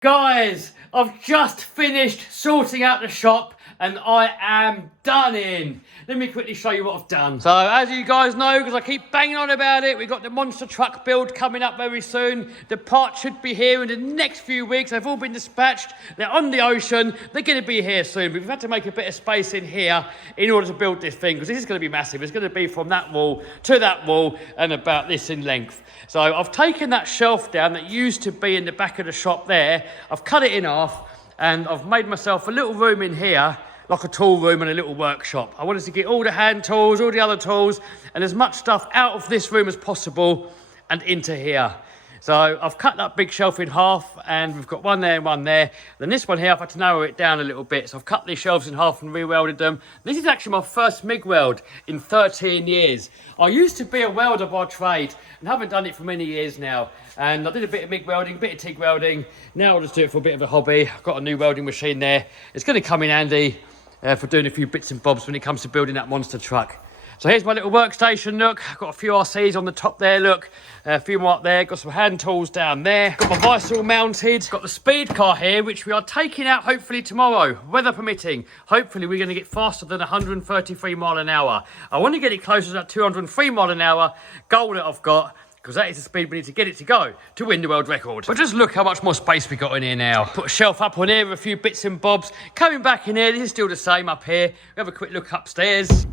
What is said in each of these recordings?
Guys, I've just finished sorting out the shop and I am done in. Let me quickly show you what I've done. So as you guys know, because I keep banging on about it, we've got the monster truck build coming up very soon. The parts should be here in the next few weeks. They've all been dispatched. They're on the ocean. They're going to be here soon. We've had to make a bit of space in here in order to build this thing because this is going to be massive. It's going to be from that wall to that wall and about this in length. So I've taken that shelf down that used to be in the back of the shop there. I've cut it in half and I've made myself a little room in here, like a tool room and a little workshop. I wanted to get all the hand tools, all the other tools, and as much stuff out of this room as possible and into here. So I've cut that big shelf in half and we've got one there and one there. Then this one here, I've had to narrow it down a little bit. So I've cut these shelves in half and re-welded them. This is actually my first MIG weld in 13 years. I used to be a welder by trade and haven't done it for many years now. And I did a bit of MIG welding, a bit of TIG welding. Now I'll just do it for a bit of a hobby. I've got a new welding machine there. It's going to come in handy for doing a few bits and bobs when it comes to building that monster truck. So here's my little workstation, look. I've got a few RCs on the top there, look. A few more up there. Got some hand tools down there. Got my vice all mounted. Got the speed car here, which we are taking out hopefully tomorrow, weather permitting. Hopefully we're going to get faster than 133 mile an hour. I want to get it closer to that 203 mile an hour goal that I've got, because that is the speed we need to get it to go to win the world record. But just look how much more space we got in here now. Put a shelf up on here with a few bits and bobs. Coming back in here, this is still the same up here. We have a quick look upstairs.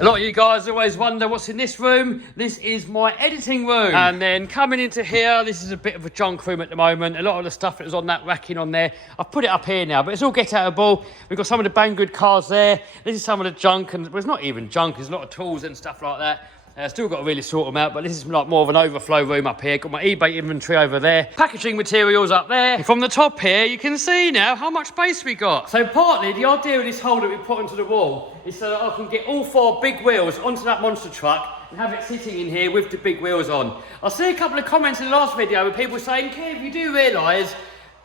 A lot of you guys always wonder what's in this room. This is my editing room. And then coming into here, this is a bit of a junk room at the moment. A lot of the stuff that was on that racking on there, I've put it up here now, but it's all get-outable. We've got some of the Banggood cars there. This is some of the junk, and well, it's not even junk, there's a lot of tools and stuff like that. Still got to really sort them out, but this is like more of an overflow room up here. Got my eBay inventory over there. Packaging materials up there. And from the top here, you can see now how much space we got. So partly, the idea of this hole that we put onto the wall is so that I can get all 4 big wheels onto that monster truck and have it sitting in here with the big wheels on. I see a couple of comments in the last video with people saying, Kev, you do realise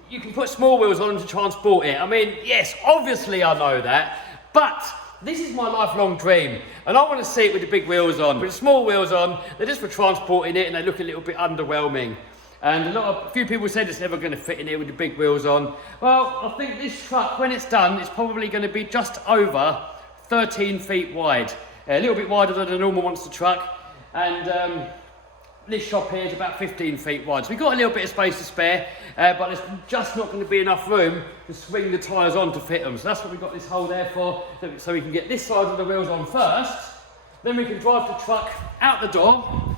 you can put small wheels on to transport it. I mean, yes, obviously I know that, but this is my lifelong dream, and I want to see it with the big wheels on. With the small wheels on, they're just for transporting it, and they look a little bit underwhelming. And a few people said it's never going to fit in here with the big wheels on. Well, I think this truck, when it's done, it's probably going to be just over 13 feet wide. A little bit wider than a normal monster truck, and this shop here is about 15 feet wide. So we've got a little bit of space to spare, but there's just not going to be enough room to swing the tyres on to fit them. So that's what we've got this hole there for, so we can get this side of the wheels on first, then we can drive the truck out the door,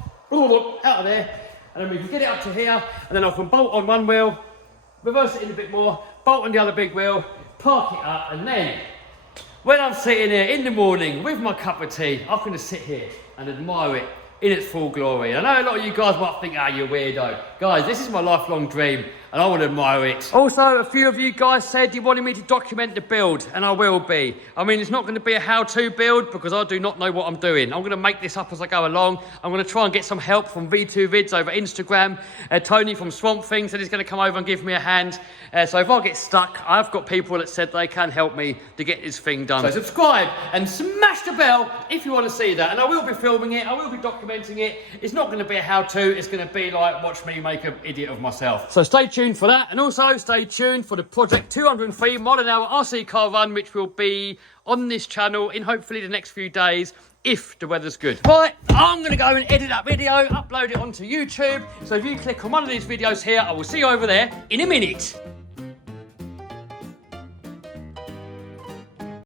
out of there, and then we can get it up to here, and then I can bolt on one wheel, reverse it in a bit more, bolt on the other big wheel, park it up, and then when I'm sitting here in the morning with my cup of tea, I can just sit here and admire it in its full glory. I know a lot of you guys might think, ah, you're weirdo. Guys, this is my lifelong dream, and I want to admire it. Also, a few of you guys said you wanted me to document the build, and I will be. I mean, it's not going to be a how-to build, because I do not know what I'm doing. I'm going to make this up as I go along. I'm going to try and get some help from V2 Vids over Instagram. Tony from Swamp Thing said he's going to come over and give me a hand. So if I get stuck, I've got people that said they can help me to get this thing done. So subscribe and smash the bell if you want to see that. And I will be filming it. I will be documenting it. It's not going to be a how-to. It's going to be like, watch me make an idiot of myself. So stay tuned for that. And also stay tuned for the Project 203 mile an hour RC car run, which will be on this channel in hopefully the next few days, if the weather's good. Right, I'm going to go and edit that video, upload it onto YouTube. So if you click on one of these videos here, I will see you over there in a minute.